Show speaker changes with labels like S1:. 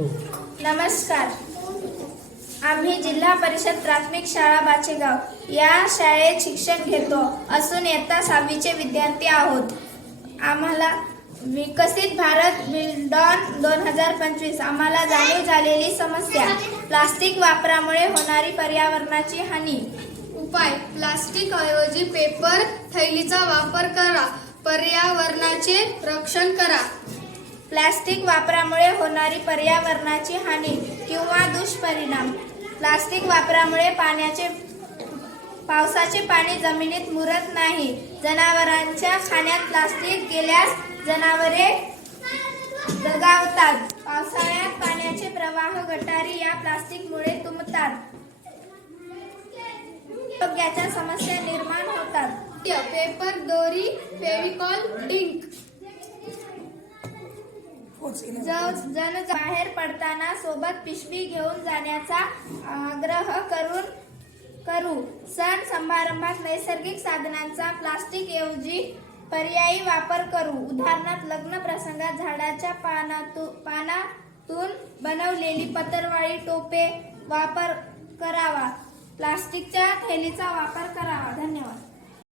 S1: हो. नमस्कार. आम्ही जिल्हा परिषद प्राथमिक शाळा बाचेगाव या शाळेत शिक्षण घेतो असून इयत्ता सहावीचे विद्यार्थी आहोत. आम्हाला विकसित भारत बिल्डॉन दोन हजार पंचवीस आम्हाला जाणीव झालेली समस्या प्लास्टिक वापरामुळे होणारी पर्यावरणाची हानी.
S2: उपाय प्लास्टिक ऐवजी पेपर थैलीचा वापर करा पर्यावरणाचे रक्षण करा.
S1: प्लास्टिक वापरामुळे होणारी पर्यावरणाची हानी किंवा दुष्परिणाम. प्लास्टिक वापरामुळे पाण्याचे पावसाचे पाणी जमिनीत मुरत नाही. जनावरांच्या खाण्यात प्लास्टिक गेल्यास जनावरे दगावतात. पावसाळ्यात पाण्याचे प्रवाह गटारी या प्लास्टिकमुळे तुंबतात. आरोग्याच्या समस्या निर्माण होतात.
S2: पेपर दोरी फेविकॉल डिंक.
S1: जण बाहेर पडताना सोबत पिशवी घेऊन जाण्याचा आग्रह करून करू. सण समारंभात नैसर्गिक साधनांचा प्लास्टिक ऐवजी पर्यायी वापर करू. उदाहरणार्थ लग्न प्रसंगात झाडाच्या पानातू पानातून बनवलेली पत्रवाळी टोपे वापर करावा. प्लास्टिकच्या थैलीचा वापर करावा. धन्यवाद.